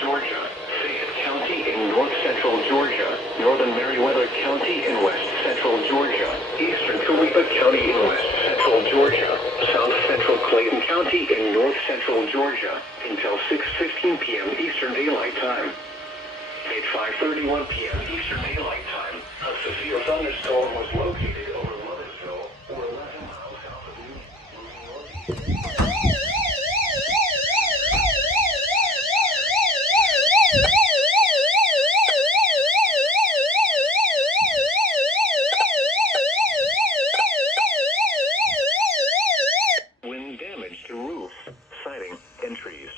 Georgia, Fayette County in north central Georgia, northern Meriwether County in west central Georgia, eastern Coweta County in west central Georgia, south central Clayton County in north central Georgia, until 6:15 p.m. Eastern Daylight Time. At 5:31 p.m. Eastern Daylight Time, a severe thunderstorm was located over Loversville, or 11 miles south of Newton, moving northeast. Wind damage to roofs, siding, and trees.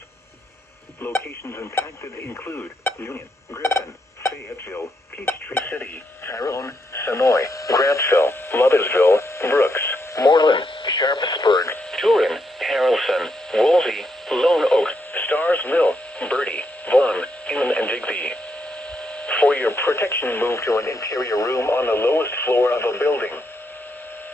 Locations impacted include Union, Griffin, Fayetteville, Peachtree City, Tyrone, Sonoy, Grantsville, Mothersville, Brooks, Moreland, Sharpsburg, Turin, Harrelson, Woolsey, Lone Oak, Stars Mill, Bertie, Vaughan, Inman, and Digby. For your protection, move to an interior room on the lowest floor of a building.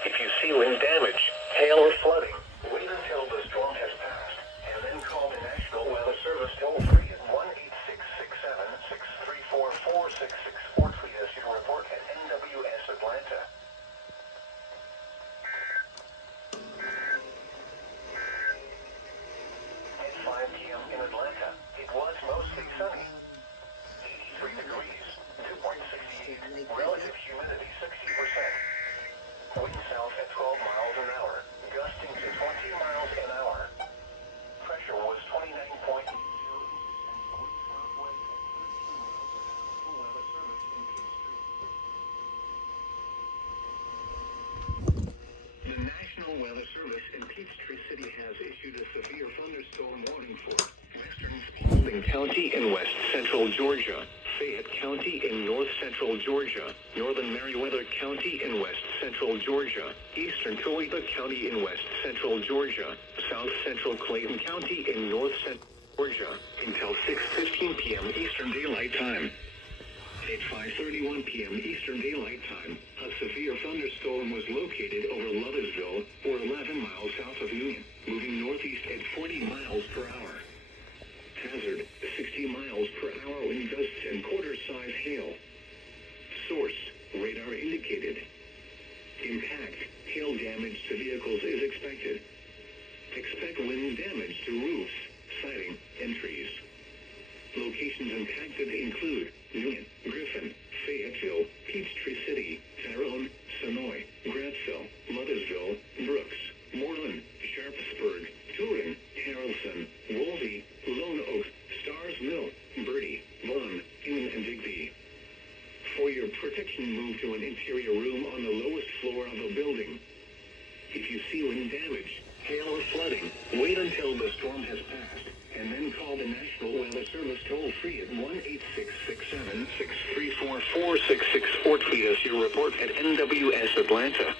If you see wind damage, hail, or flooding, wait until the storm has passed, and then call the National Weather Service toll-free at 1-866-7-634-4664 or tweet us your report at NWS Atlanta. At 5 p.m. in Atlanta, it was mostly sunny. 83 degrees, 2.68, relative humidity 60%. Wind south at 12 miles an hour, gusting to 20 miles an hour. Pressure was 29.2. The National Weather Service in Peachtree City has issued a severe thunderstorm warning for western Spalding County in west central Georgia, Fayette County in north central Georgia, northern Meriwether County in west central Georgia, eastern Coweta County in west central Georgia, south central Clayton County in north central Georgia, until 6:15 p.m. Eastern Daylight Time. At 5:31 p.m. Eastern Daylight Time, a severe thunderstorm was located over Loversville, or 11 miles south of Union, moving northeast at 40 miles per hour. Hazard, 60 miles per hour wind gusts and quarter-size hail. Source, radar indicated. Impact, hail damage to vehicles is expected. Expect wind damage to roofs, siding, and trees. Locations impacted include Union, Griffin, Fayetteville, Peachtree City, Tyrone, Sonoy, Grantsville, Mothersville, Brooks, Moreland, Sharpsburg, Turin, Harrelson, Woolsey, Lone Oak, Stars Mill, Bertie, Vaughan, Inman, and Digby. For your protection, move to an interior room on the lowest floor of a building. If you see wind damage, hail, or flooding, wait until the storm has passed, and then call the National Weather Service toll-free at 1-866-7-634-4664 or tweet us your report at NWS Atlanta.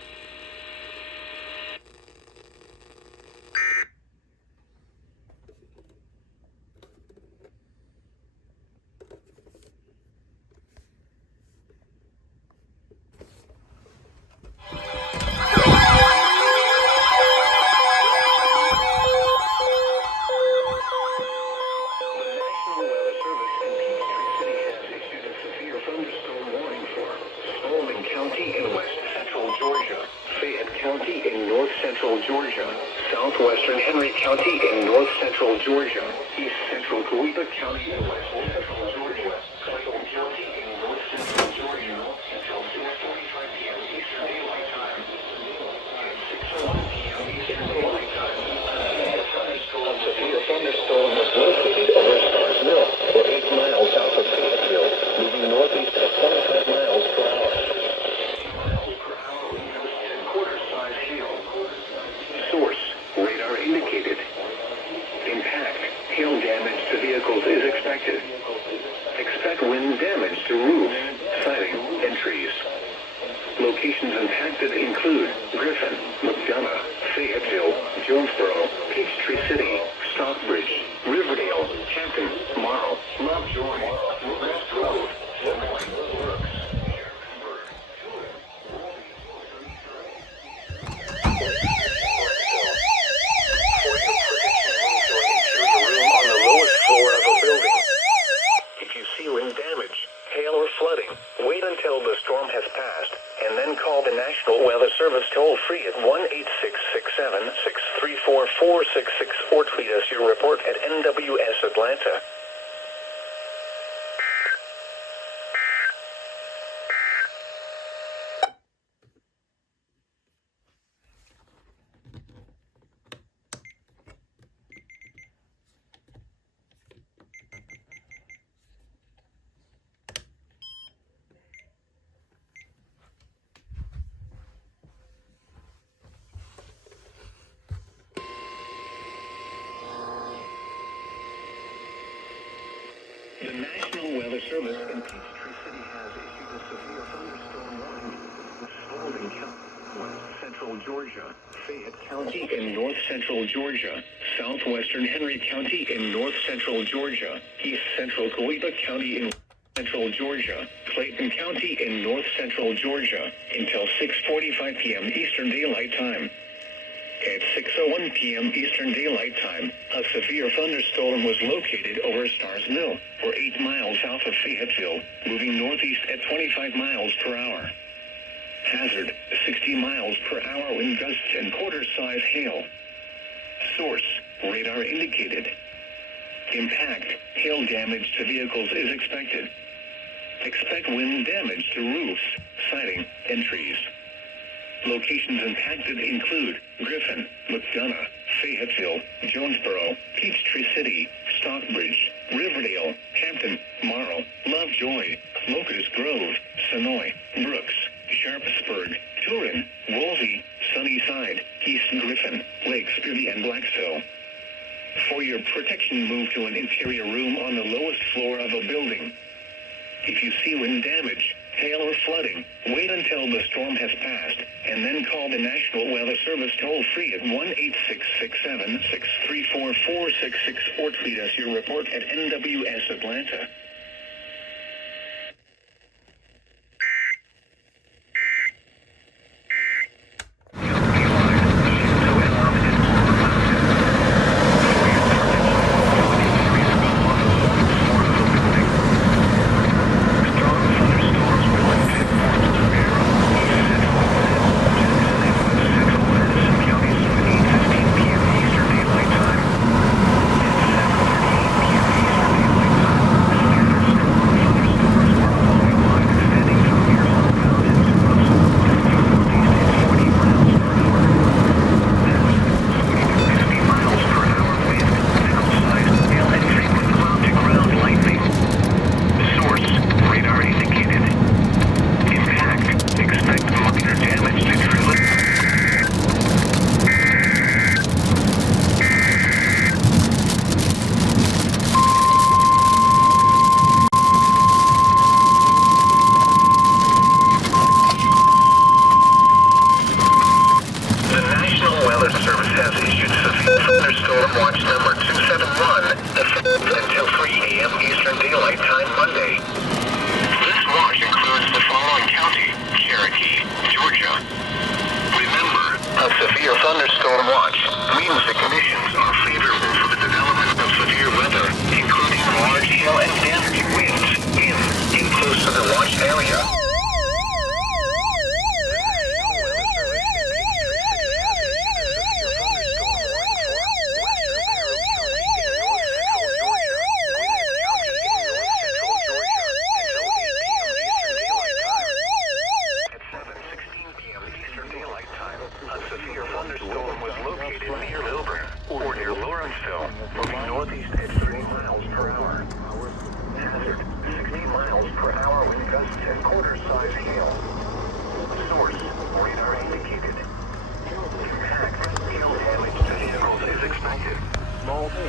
Georgia, southwestern Henry County in north central Georgia, east central Coweta County in west central Georgia, Clayton County in north central Georgia, until 6:45 p.m. Eastern Daylight Time. At 6:01 p.m. Eastern Daylight Time, a severe thunderstorm was located over Stars Mill, or 8 miles south of Fayetteville, moving northeast at 25 miles per hour. 60 miles per hour wind gusts and quarter-size hail. Source, radar indicated. Impact, hail damage to vehicles is expected. Expect wind damage to roofs, siding, and trees. Locations impacted include Griffin, McDonough, Fayetteville, Jonesboro, Peachtree City, Stockbridge, Riverdale, Canton, Marl, Lovejoy, West Road, Sonoy, Brooks, floor of a building. toll-free at 1-866-7-634-4666 or tweet us your report at NWS Atlanta. The National Weather Service in Peachtree City has issued a severe thunderstorm warning for Spalding County, West Central Georgia, Fayette County in North Central Georgia, Southwestern Henry County in North Central Georgia, East Central Coweta County in Central Georgia, Clayton County in North Central Georgia, until 6:45 p.m. Eastern Daylight Time. At 6:01 p.m. Eastern Daylight Time, a severe thunderstorm was located over Starr's Mill, or 8 miles south of Fayetteville, moving northeast at 25 miles per hour. Hazard, 60 miles per hour wind gusts and quarter-size hail. Source, radar indicated. Impact, hail damage to vehicles is expected. Expect wind damage to roofs, siding, and trees. Locations impacted include Griffin, McDonough, Fayetteville, Jonesboro, Peachtree City, Stockbridge, Riverdale, Hampton, Morrow, Lovejoy, Locust Grove, Sonoy, Brooks, Sharpsburg, Turin, Woolsey, Sunnyside, East Griffin, Lakes-Peavy, and Blacksville. For your protection, move to an interior room on the lowest floor of a building. If you see wind damage, hail, or flooding, wait until the storm has passed, and then call the National Weather Service toll-free at 1-866-7-634-4666 or tweet us your report at NWS Atlanta.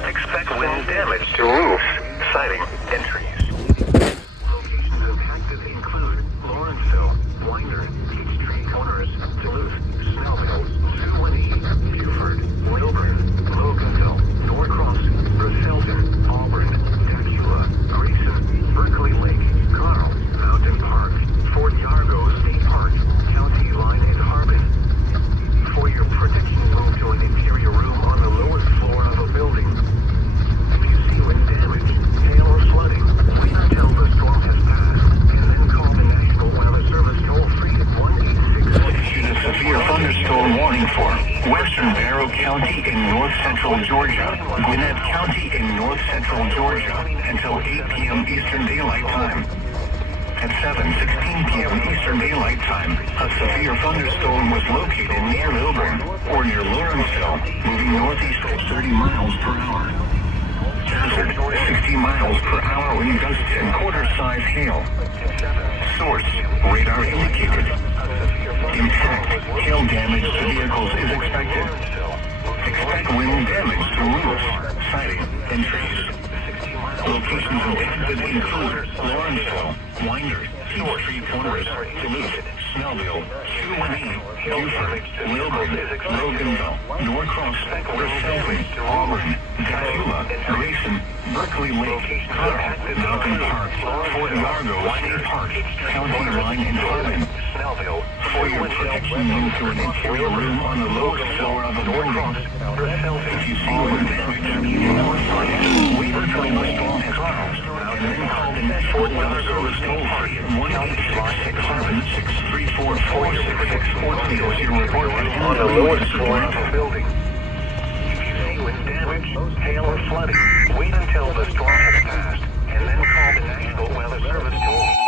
Expect wind damage to roofs, siding, and trees. Locations impacted include Lawrenceville, Winder, Peachtree Corners, Duluth, Snellville, Suwanee, Buford, Wilburn, Loganville, Norcross, Bruselton, Auburn, Dacula, Grayson, Berkeley Lake, Carl, Mountain Park, Fort Yargo State Park, County Line, and Harbin. For your protection, move to an interior room on the lowest floor of a building. If you see wind damage, hail, or flooding, central Georgia, Gwinnett County in north central Georgia, until 8 p.m. Eastern Daylight Time. At 7:16 p.m. Eastern Daylight Time, a severe thunderstorm was located near Lilburn, or near Lawrenceville, moving northeast at 30 miles per hour. Hazard, 60 miles per hour wind gusts and quarter-size hail. Source, radar indicated. Impact, hail damage to vehicles is expected. Expect wind damage to roofs, siding, and trees. Locations impacted include Lawrenceville, Winder, Peachtree Corners, Duluth, Snellville, Suwanee, Beaufort, Lilburn, Loganville, Norcross, Selby, Auburn, Dacula, Grayson, Berkeley Lake, Carl, Malcolm Park, Fort Largo State Park, County Line, and Harlan. For your protection, move to an interior room on the lowest floor of the building. If you see wind damage, notify us. Wait until the storm has passed, and then call the National Weather Service toll-free at 1-866-634-4666 or leave your report on the lowest floor of the building. If you see wind damage, hail, or flooding, wait until the storm has passed, and then call the National Weather Service toll-free.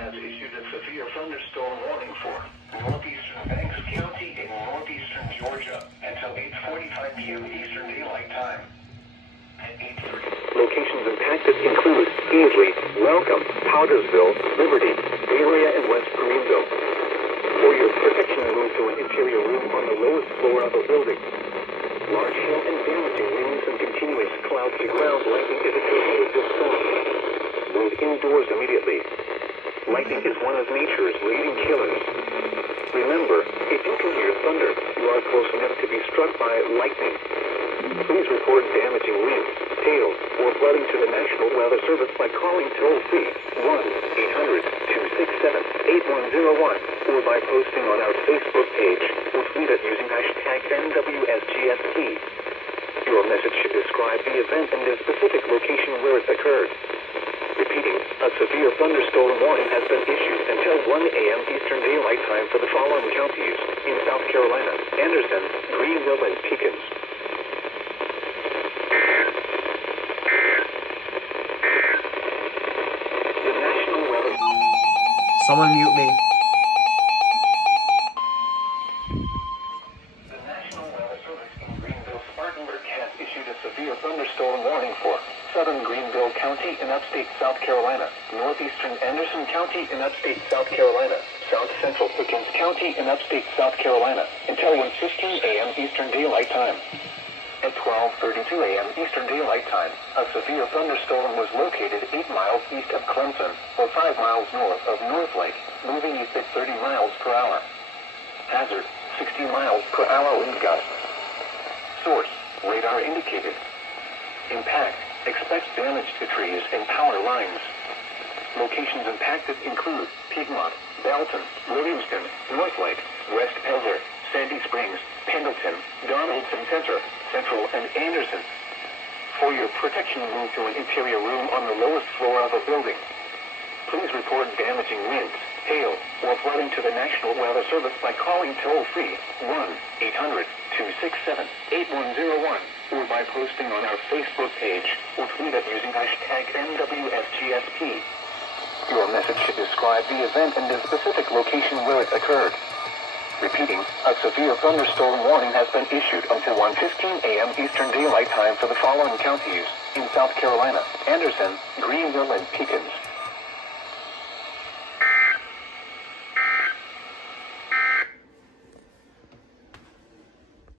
Has issued a severe thunderstorm warning for northeastern Banks County in northeastern Georgia until 8:45 p.m. Eastern Daylight Time. At 8:30. Locations impacted include Beasley, Welcome, Powdersville, Liberty, Area, and West Greenville. For your protection, move to an interior room on the lowest floor of a building. Large hail and damaging winds and continuous clouds to ground lightning is occurring with this storm. Move indoors immediately. Lightning is one of nature's leading killers. Remember, if you can hear thunder, you are close enough to be struck by lightning. Please report damaging winds, hail, or flooding to the National Weather Service by calling toll-free 1-800-267-8101 or by posting on our Facebook page or tweet it using #NWSGST. Your message should describe the event and the specific location where it occurred. Repeating, a severe thunderstorm warning has been issued until 1 a.m. Eastern Daylight Time for the following counties in South Carolina: Anderson, Greenville, and Pickens. The National Weather... Someone mute me. The National Weather Service in Greenville, Spartanburg has issued a severe thunderstorm warning for southern Greenville County in upstate South Carolina, northeastern Anderson County in upstate South Carolina, south central Pickens County in upstate South Carolina, until 1:15 a.m. Eastern Daylight Time. At 12:32 a.m. Eastern Daylight Time, a severe thunderstorm was located 8 miles east of Clemson, or 5 miles north of Northlake, moving east at 30 miles per hour. Hazard, 60 miles per hour wind gusts. Source, radar indicated. Impact, expect damage to trees and power lines. Locations impacted include Piedmont, Belton, Williamston, Northlake, West Pelzer, Sandy Springs, Pendleton, Donaldson Center, Central, and Anderson. For your protection, move to an interior room on the lowest floor of a building. Please report damaging winds, hail, or flooding to the National Weather Service by calling toll-free 1-800-267-8101 or by posting on our Facebook page or tweet it using #NWSGST. Your message should describe the event and the specific location where it occurred. Repeating, a severe thunderstorm warning has been issued until 1:15 a.m. Eastern Daylight Time for the following counties in South Carolina: Anderson, Greenville, and Pickens.